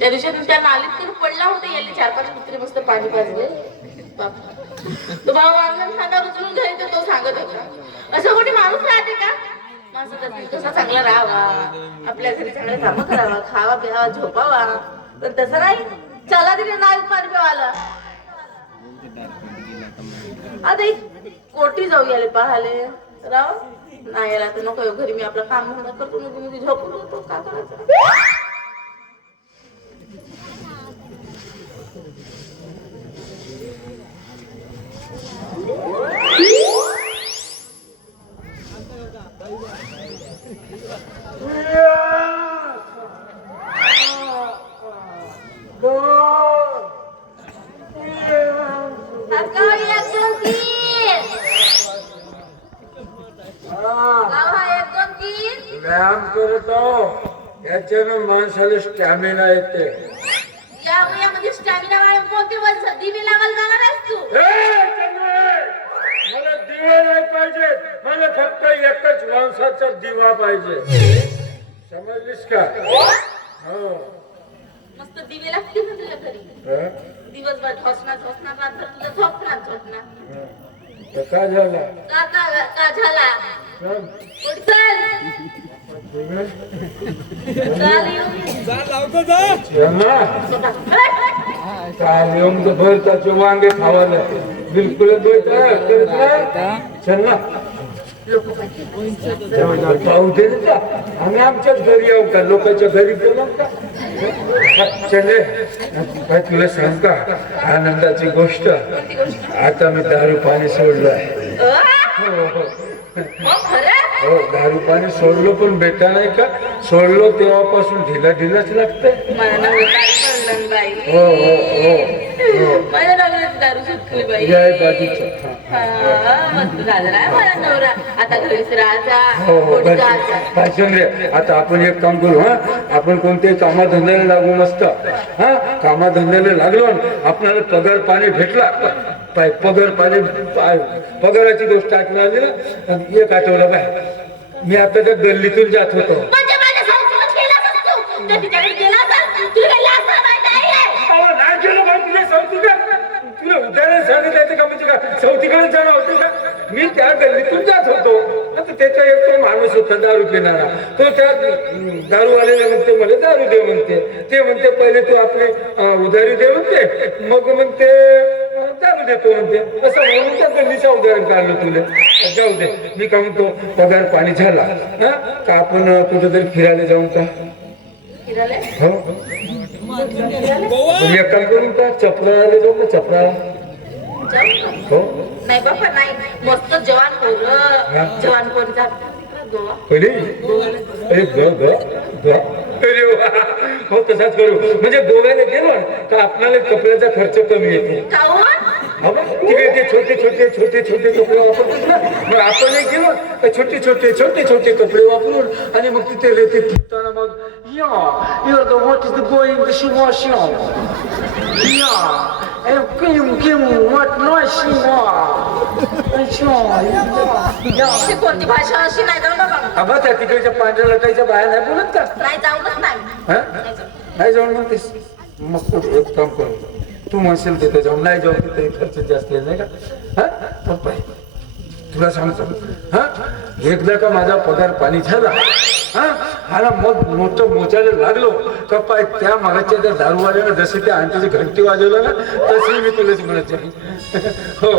त्या दिवशी त्या नालीत तर पडला होता? याले चार पाच कुत्रे मस्त पाणी पाजले. बाप. तो भाऊ अंगण सांगा उचलून घ्यायचं तो सांगत होता. असं कोणी माणूस राहते का? माणसाचा कसा चांगला राहावा. आपल्या घरी चांगले कामं करावा खावा प्यावा झोपावा. पण तसं नाही. चला तिथे नाही पाणी आता एक कोटी जाऊ याले पाहाले राव नाही याला तर नको येऊ. घरी मी आपलं काम धंदा करतो मग तुम्ही झोपून होतो का करायचं अगं, एक दोन तीन गाव हा एक दोन तीन व्यायाम करतो याच्यानं माणसाला स्टॅमिना येते या वयामध्ये स्टॅमिना कोणते दिवे लावायला जाणार तू ए, चंद्रे! मला दिवे नाही पाहिजे मला फक्त एकच माणसाचा दिवा पाहिजे. समजलीस का? हो. मस्त दिवे लागतील ना तुझ्या घरी. हं? दिवसभर रात्र झोपणार झोपणार. हं. तर काय झालं? का का का झाला? चल. उठ चल. दिवे? चल चल. ना. काय येऊन तर भर त्याचे वांगे खावाले बिलकुल करत नाही चल ना. जेवणाला पाहू दे. आम्ही आमच्याच घरी येऊ का? लोकांच्या घरी गेलो का? चले काय तुला सांग का? आनंदाची गोष्ट. आता मी दारू पाणी सोडलंय अ? हो हो दारू पाणी सोडलो पण बेटा नाही का? सोडलो तेव्हापासून ढिला ढिलाच बाई हो हो हो हो. दारू सुटली बाई. जय बाजूचं हा. मस्त झालं ना मला नवरा. आता घरीच राहायचा हो हो बस. काय आता आपण एक काम करू हा? आपण कोणत्याही कामाधंद्याला लागू मस्त? हा? कामाधंद्याला लागलो ना, आपल्याला पगार पाणी भेटला. पाय पगार पाणी पाय- पगाराची गोष्ट आठवण आली ना? आणि एक आठवलं बाय मी आता त्या गल्लीतून जात होतो. म्हणजे माझ्या संसारात गेलाच असतो. तर तिच्याकडे गेला असेल, तुला काही लाज लाज नाही आहे. अहो, नाही गेलं बाई तुला सौतीकडे उदाहरण सांगत येते का म्हणजे का? सौतीकडे जाणं होते का? मी त्या गल्लीतून जात होतो. आता त्याचा एक तो माणूस होता दारू पिणारा. तो त्या अं, दारूवाल्याला म्हणते मला दारू दे म्हणते. ते म्हणते पहिले तू आपले उधारी दे म्हणते. मग म्हणते दारू देतो म्हणते. असं म्हणून त्या गल्लीचं उदाहरण काढलं तुला. जाऊ दे. मी का म्हणतो पगार पाणी झाला. हा? का आपण कुठेतरी फिरायला जाऊ का? हो. एक काम करून का? जाऊ का चपरा जाऊ का? हो. नाही बाबा नाही. मस्त जवान हा. पोरं जवान पोरं जातात तिकडं गोवा. पहिले? अरे ग ग ग अरे वा. हो तसाच करू. म्हणजे गोव्याला गेलो तर आपल्याला कपड्याचा खर्च कमी येतो? तिकडे ते छोटे छोटे छोटे छोटे कपडे वापरतात ना. मग आपण गेलो तर छोटे छोटे छोटे छोटे कपडे वापरून आणि मग तिथे ते फिरताना मग या. You're the what is the going to show wash या and kim kim what noise she या ती कोणती भाषा अशी नाही जाऊ बाबा अबा त्या तिकडच्या पांढऱ्या लटायच्या बाया नाही बोलत का नाही जाऊनच नाही हा? नाही जाऊ. नाही जाऊन म्हणतेस मग कुठं एक काम करू तू म्हणशील तिथे जाऊन नाही जाऊन तिथे खर्च जास्त येईल नाही का हा तर पाय तुला सांगतो. हा? एकदा का माझा पगार पाणी झाला हा? हाला मग मोठं मोचायला लागलो. का पाय त्या मागाच्या त्या दारूवाल्यानं जसं त्या आंटीची घंटी वाजवलं ना तशी मी तुलाच म्हणत जाईन. हो.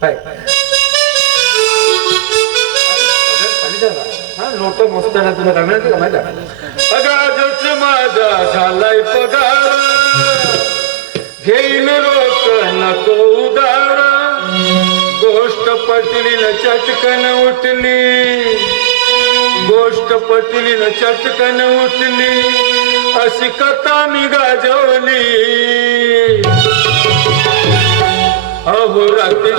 पाय. पगार पाणी झाला. हा? मोजताना तुला काय का माहिती पगारच माझा झालाय पगार. घेईन लोक नको उदार गोष्ट पटली चटकन उठली. गोष्ट पटली चटकन उठली. अशी कथा मी गाजवली अहो रात्री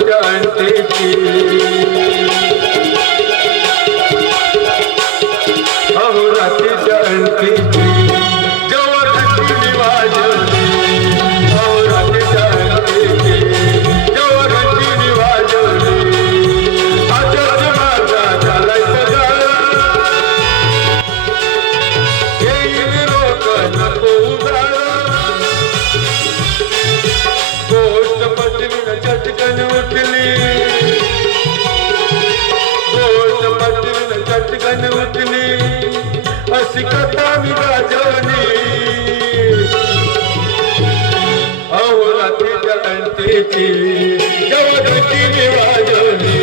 वाजली ती जवळ ती वाजली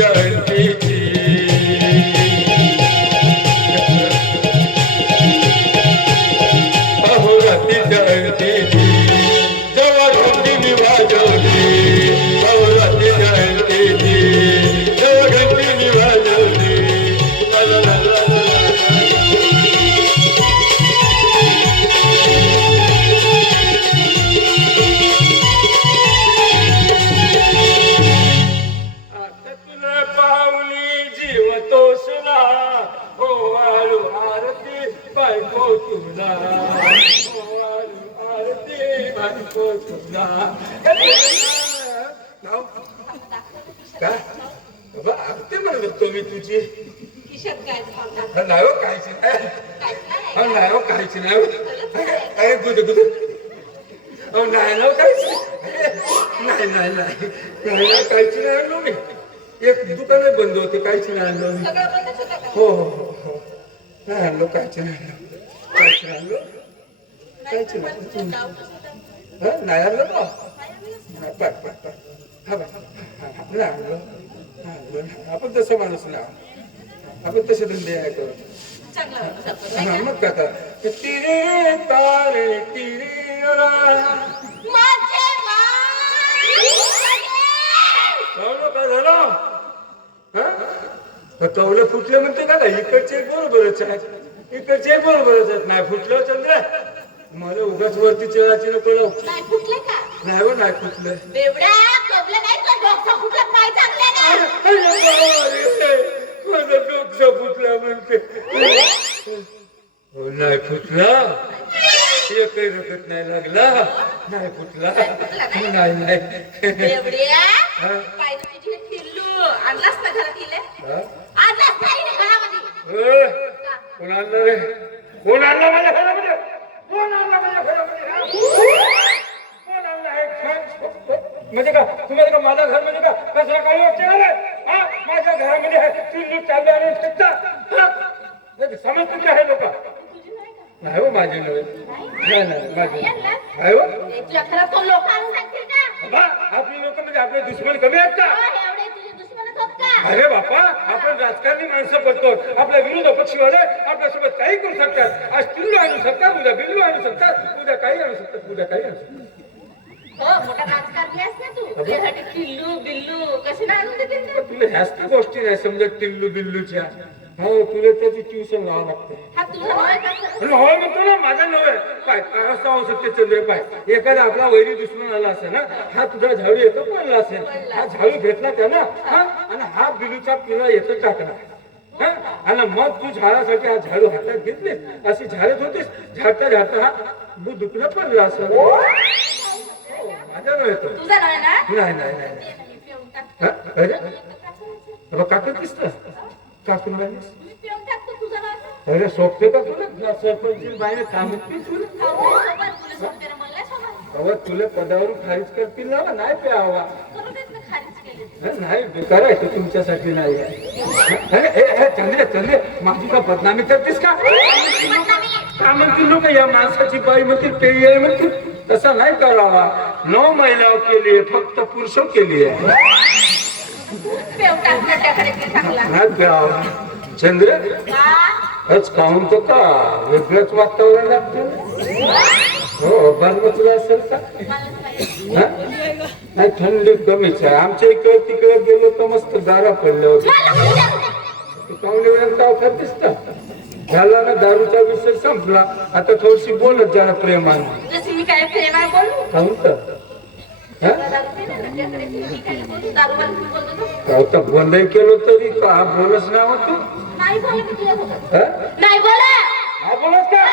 yeah. गुदू गुदू अहो नाही ना काहीच नाही. नाही नाही काहीच नाही आणलो मी. एक दुकान बंद होते काहीच नाही आणलो मी. हो हो हो हो. नाही आणलो काहीच नाही आणलो. काहीच नाही आणलो. काहीच नाही आणलं. ना पाय पाय पाय हा बाय नाही आणलो आपण तसं माणूस ना आपण तसे धंदे आहे करतो चांगलं झालं? कवलं फुटले म्हणते ना इकडचे बरोबरच आहेत. इकडचे बरोबरच आहेत. नाही फुटलं चंद्र? मला उगाच वरती चिळाची नको नाही फुटलं नाही हो नाही फुटलं. माझं डोकं फुटलं म्हणते. हो नाही फुटला? एकही रकत नाही लागला. नाही फुटला. नाही नाही हा? कोण आणलं रे? कोण आणलं माझ्या घरामध्ये? कोण आणलं माझ्या घरामध्ये? कोण आणलं? म्हणजे का तुम्हाला का माझं घर म्हणजे का कसला काही वाटते हा माझ्या घरामध्ये आहे चुल्लू चालू आणि. हा? नाही, समजतं काय आहे लोक. नाही हो माझी नव्हे. नाही नाही माझी हो. का आपली लोक म्हणजे आपले दुश्मन कमी आहेत का? हो, एवढे तुझे दुश्मनच होत का? अरे बापा आपण राजकारणी माणसं करतो आपल्या विरोध पक्षीवाले आपल्यासोबत काही करू शकतात. आज टिल्लू आणू शकतात उद्या बिल्लू आणू शकतात उद्या काही आणू शकतात उद्या काही आणू शकतात. हो मोठा राजकारणी आहेस ना तू? तुझ्यासाठी किल्लू बिल्लू कसे ना आणून देतील ते? तुला ह्याच तर गोष्टी नाही समजत टिल्लू बिल्लूच्या. हो तुला त्याची ट्युशन लावावं लागते. हा तुझा होय का? म्हणतो ना माझा नव्हे पाय असं होऊ शकते चंद्र पाय. एखादा आपला वैरी दुश्मन आला असेल ना हा तुझा झाडू येतो पडला असेल. हा झाडू घेतला त्यानं हा आणि हा बिलूचा पिला येतो टाकला. हा आणि मग तू झाडासाठी हा झाडू हातात घेतले अशी झाडत होतीस. झाडता झाडता हा बु दुखणं पडला असं माझा नव्हे तो तुझा नाही ना? नाही नाही नाही ते नाही, पिऊन टाक. हा? अरे मी बाबा काकत दिसत. काकून राहिलीस पिऊन टाकतो तुझा नाही. अरे सोपते का तुला? सरपंच बाईने काम तुला. खाऊ दे सोबत, तुला सोबत आहे ना, मला सोबत. अहो तुला पदावरून खारीज करतील ना नाही प्यावा. करू देत ना खारीच केली. हं, नाही बेकार आहे ते तुमच्यासाठी नाही चंद्रे चंद्रे माझी का बदनामी करतेस का? का म्हणतील लोक? या माणसाची बाई म्हणतील पेळी आहे म्हणतील. तसा नाही करावा. नऊ महिलाओं के लिए फक्त पुरुषों के लिए पिऊन टाक, खड्ड्याकडे ते टाकला. नाही प्यावा चंद्र? का? हेच खाऊन तो का? वेगळंच वातावरण लागतं? हो बरं असेल का? नाही थंडी कमीच आहे. आमच्या इकडे तिकडे गेलो तर मस्त दारा पडल्या होत्या. पाहुणे वेळेला ना झाला ना दारूचा विषय संपला. आता थोडीशी बोलत जरा प्रेमाने जशी मी काय प्रेम आहे बोलू? खाऊन तर? हा? ना, तर? केलो तरी का? बोलच नाही होत तू नाही. हा? बोला बोलत का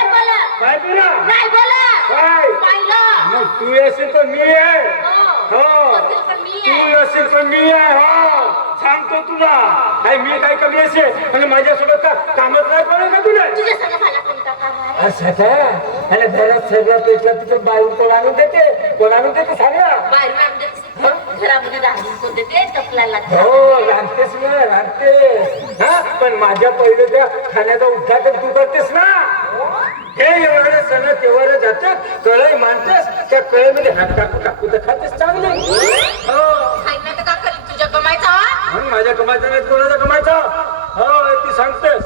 काय बोला? काय मग तू असेल तर मी आहे. हो. हो. तू असेल तर मी आहे हो. सांगतो तुला. काय मी काय कमी असेल आणि माझ्यासोबत का कामच नाही पडेल का तुला? असं का? घरात सगळं पेटला तिथं बाहेर कोण आणून देते? कोण आणून देते सांगा टपलायला हो रांधतेस ना हा पण माझ्या पहिले त्या खाण्याचा उद्घाटन तू करतेस ना. हे एवढे सण तेव्हा जातात कळई मानतेस त्या कळईमध्ये हात टाकू टाकू तर खातेस चांगले. हो. तुझ्या कमायचा माझ्या कमायचा नाही कोणाचा कमायचा? हो ती सांगतेस.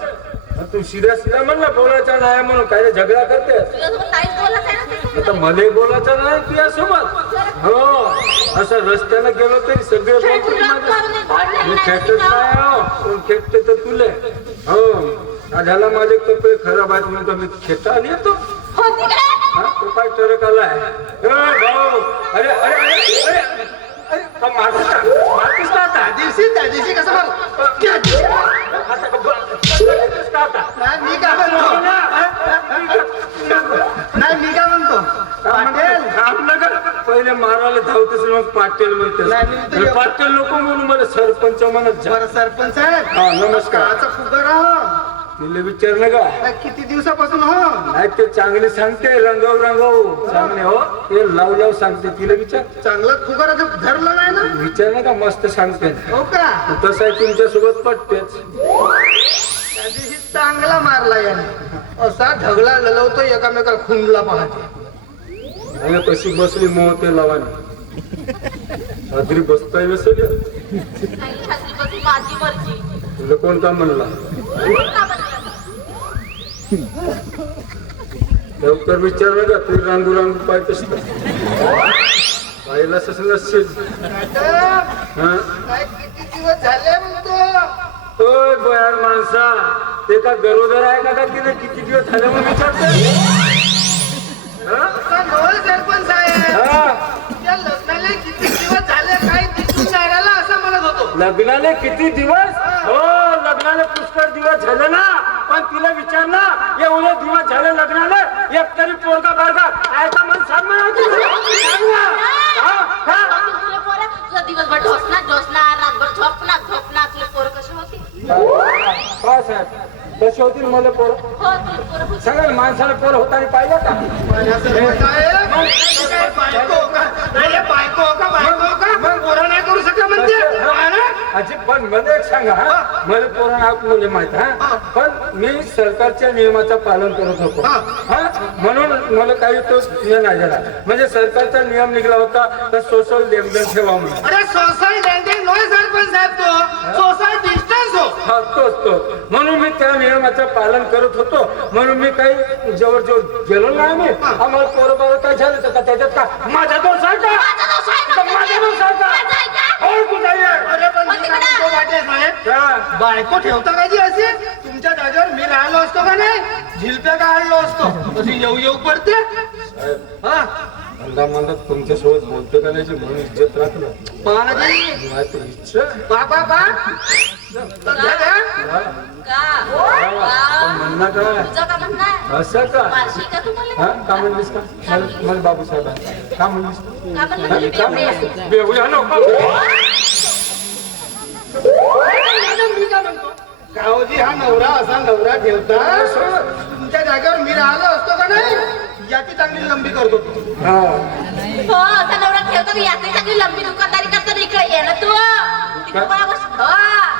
तू सिधा सिधा म्हण ना बोलायचा नाही म्हणून काय झगडा करतेस? तुझ्यासोबत काहीच बोलत आहे ना ते. आता मला बोलायचं नाही तुझ्यासोबत. हो असं रस्त्यानं गेलो तरी सगळे मी खेटत नाही हो पण खेटते तर तुले. हो हा झाला माझे कपडे खराब आहेत म्हणतो मी खेटा आली येतो काय टरक आलाय भाऊ अरे अरे अरे अरे मारतेस आता. दिवशी त्या दिवशी कसं नाही मी काय म्हणतो? नाही मी काय म्हणतो? पाटील. ना गं. पहिले मारायला धावतेस मग पाटील नाही, मी तर- अरे पाटील नको म्हणून मला सरपंच म्हणत जा. बरं सरपंच साहेब हा नमस्कार. काचा फुगा राह. तिला विचारलं का? नाही, किती दिवसापासून हो? नाही ते चांगले सांगते रंगव रंगव. चांगले हो. ते लाव लाव सांगते तिला विचार. चांगलं फुगारा धरलं नाही ना? विचार का मस्त सांगते. हो का? तसं आहे तुमच्यासोबत पटतेच. त्या दिवशी चांगला मारला याने. असा ढगला ललवतो एकामेकाला खुंडला पाहते आणि कशी बसली मोहते लावाने हादरी बसताय बसली माझी मर्जी तुला कोण का म्हणला? लवकर विचारलं का तू रांगू रांगू असत. पाहिला असं नसेल किती दिवस झाले म्हणतो? ओय बयार माणसा. ते का गरोदर आहे का का तिने किती दिवस झाले म्हणून हा? सरपंच हा. लग्नाला किती दिवस झाले काय राहिला असं म्हणत होतो. लग्नाले किती दिवस? हो. लग्नाले पुष्कळ दिवस झाले ना. पण तिला विचार ना एवढे दिवस झाले लग्नाला एक तरी पोरगा बारगा ऐका मन सांग म्हणा दिवसभर ढोसणार ढोसणार रातभर झोपणार झोपणार तुला पोरं कशी होती? काय साहेब कशी होतील मला पोरं. तुला पोरं होती. सगळ्या माणसाला पोरं होताना पाहिलं का? पण मला एक सांगा मला पोरं नाव मुले माहीत हा? पण मी सरकारच्या नियमाचं पालन करत होतो. हा. म्हणून मला काही तो हे नाही झाला. म्हणजे सरकारचा नियम निघाला होता तर सोशल लेनदेन ठेवा म्हणून. अरे सोसायटी लँडिंग हो तोच तो म्हणून मी त्या नियमाचं पालन करत होतो. म्हणून मी काही जवळ जवळ गेलो नाही मी. आम्हाला पोरं बरं काय झालं तर का त्याच्यात का? माझा दोष आहे का? का? माझा दोष आहे का? हो कुठे बायको ठेवता का जी असे तुमच्या जागेवर मी राहिलो असतो का नाही? झिलप्या काढलो असतो? तशी येऊ येऊ पडते हा. मंदा तुमच्यासोबत बोलतो का नाही म्हणून इज्जत राखलं पाहण्याची माहिती इच्छा. पा पा पा का? का? म्हणणं काय तुझं का म्हणणं आहे? असं का? मारशी का तू मला? हा? का म्हणलीस का? मला मला बाबूसाहेब आहे. का म्हणलीस का म्हणलं हा? तुझी का बेवडी आहे? म्हणलीस? बेवड्या नको मी काय म्हणतो गावजी हा नवरा असा नवरा ठेवता तुमच्या जागेवर मी राहिलो असतो का नाही? याची चांगली लंबी करतो हा. हो, असा नवरा ठेवतो की यात्री चांगली लंबी दुकानदारी करतो ना इकडे. ये ना तू. तिकडे बस- हो.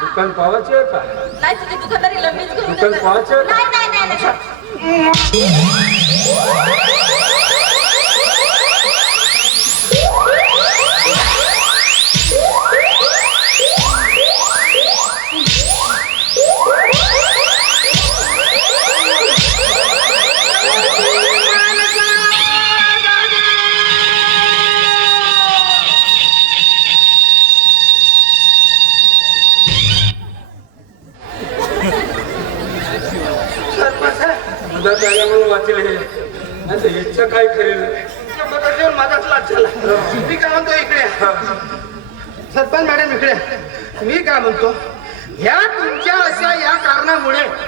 दुकान पावायचे आहे का? नाही तुझी दुकानदारी लंबीच करून दुकान देतो. पाहायचं? नाही नाही नाही नाही.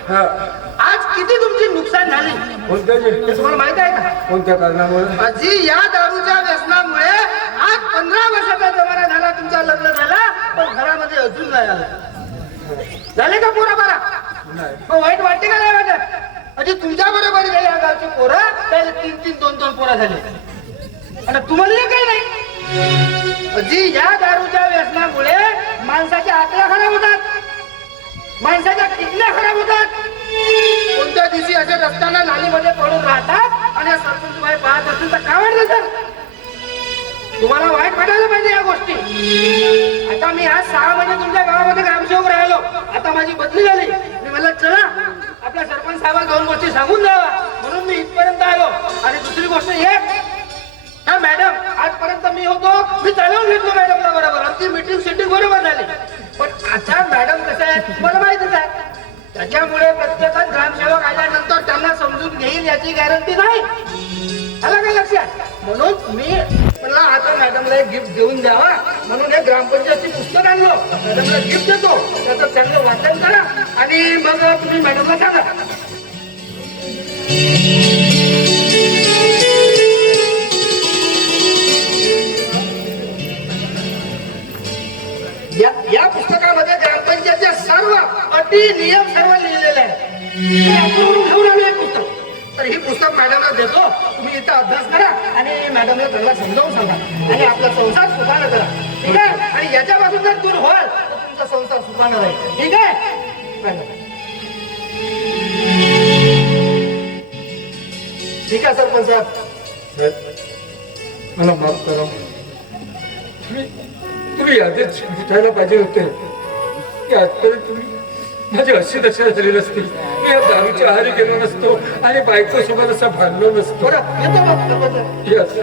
आज किती तुमची नुकसान झाली? कोणत्या तुम्हाला माहीत आहे का? कोणत्या कारणामुळे? आजी या दारूच्या व्यसनामुळे आज पंधरा वर्षाचा जमाना झाला तुमचा लग्न झाला पण घरामध्ये अजून नाही आलं. झाले का पोरा बारा? मग वाईट वाटते का नाही वाटत? अजी तुमच्या बरोबर या गावची पोरं त्याला तीन तीन दोन दोन पोरं झाले. आणि तुम्हाला काही नाही. अजी या दारूच्या व्यसनामुळे माणसाच्या आकड्या खराब होतात. माणसाच्या किडण्या खराब होतात. कोणत्या दिवशी असे रस्त्याला नालीमध्ये पडून राहतात आणि सरपंच बाई पाहत असेल तर काय वाटलं सर तुम्हाला वाईट वाटायला पाहिजे या गोष्टी. आता मी आज सहा महिने तुमच्या गावामध्ये ग्रामसेवक राहिलो. आता माझी बदली झाली. मी म्हणलं चला आपल्या सरपंच साहेबांना दोन गोष्टी सांगून द्यावा म्हणून मी इथपर्यंत आलो. आणि दुसरी गोष्ट एक हा मॅडम आजपर्यंत मी होतो मी चालवून घेतलो मॅडमला बरोबर आमची मीटिंग सिटिंग बरोबर झाली. पण आता मॅडम कसं आहे तुम्हाला माहितच आहे त्याच्यामुळे प्रत्येकच ग्रामसेवक आल्यानंतर त्यांना समजून घेईल याची गॅरंटी नाही. आला का लक्षात? म्हणून मी म्हणलं आता मॅडमला एक गिफ्ट देऊन द्यावा. म्हणून हे ग्रामपंचायतची पुस्तक आणलो. मॅडमला गिफ्ट देतो. त्याचं चांगलं वाचन करा आणि मग तुम्ही मॅडमला सांगा. बाजूला अति नियम सर्व लिहिलेले आहे. पुस्तक. तर ही पुस्तक मॅडमला देतो. तुम्ही इथं अभ्यास करा आणि मॅडमला त्यांना समजावून सांगा. आणि आपला संसार सुखानं करा. ठीक आहे? आणि याच्यापासून जर दूर व्हाल तर तुमचा संसार सुखानं राहील. ठीक आहे? मॅडम ठीक आहे सरपंच साहेब. मला माफ करा. तुम्ही तुम्ही यादीत भेटायला पाहिजे होते. की आजपर्यंत तुम्ही माझी अशी दशा झाली नसती मी या दारूच्या आहारी गेलो नसतो आणि बायको सोबत असा भांडलो नसतो. नकोच. Yes.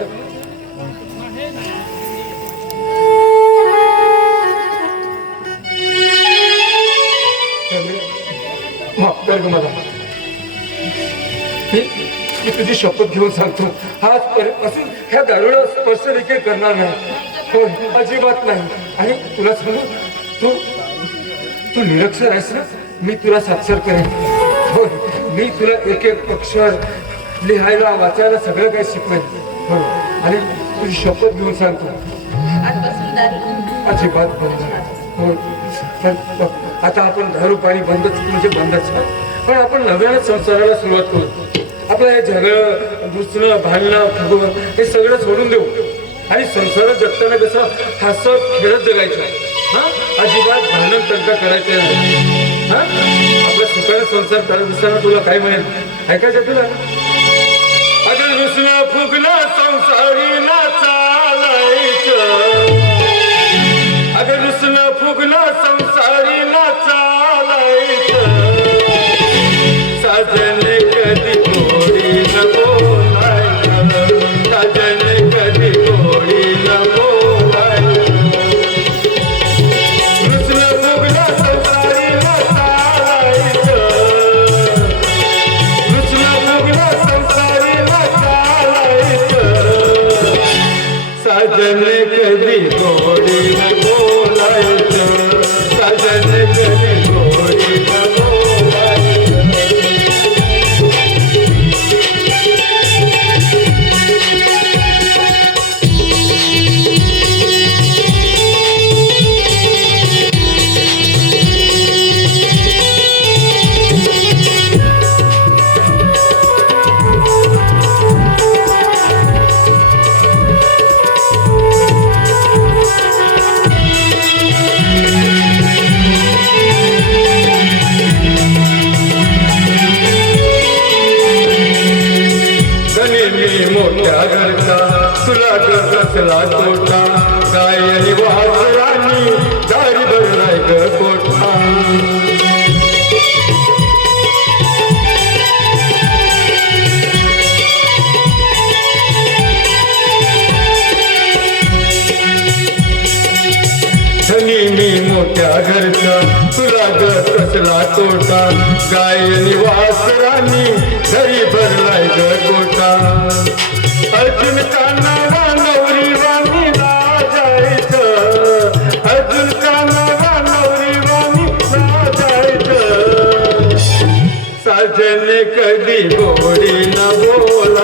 माफ कर ग मला. मी तुझी शपथ घेऊन सांगतो. आजपासून ह्या दारूला स्पर्श देखील करणार नाही. होय अजिबात नाही. आणि तुला सांगू तू तू निरक्षर आहेस ना? मी तुला साक्षर करेन. हो मी तुला एक एक अक्षर लिहायला वाचायला सगळं काही शिकवेन. होय आणि तुझी शपथ घेऊन सांगतो. अजिबात बंद होय. आता आपण दारू पाणी बंदच म्हणजे बंदच पण आपण नव्यानं संसाराला सुरुवात करू. आपलं हे झगडं दुसणं भांडणं फुगवणं हे सगळं सोडून देऊ. आणि संसार जगताना कसं हसत खेळत जगायचं. हा? अजिबात भांडण तंटा करायचं हा? आपला सुखाने संसार करत असताना तुला काय म्हणेल ऐकायचं तुला? अगर रुसणं फुगणं गायनी वासरानी घरी भरलाय ग कोटा अर्जुन कानाला नवरी वाणी जायचं अर्जुन कानाला नवरी वाणी जायचं साजन कधी गोडी न बोल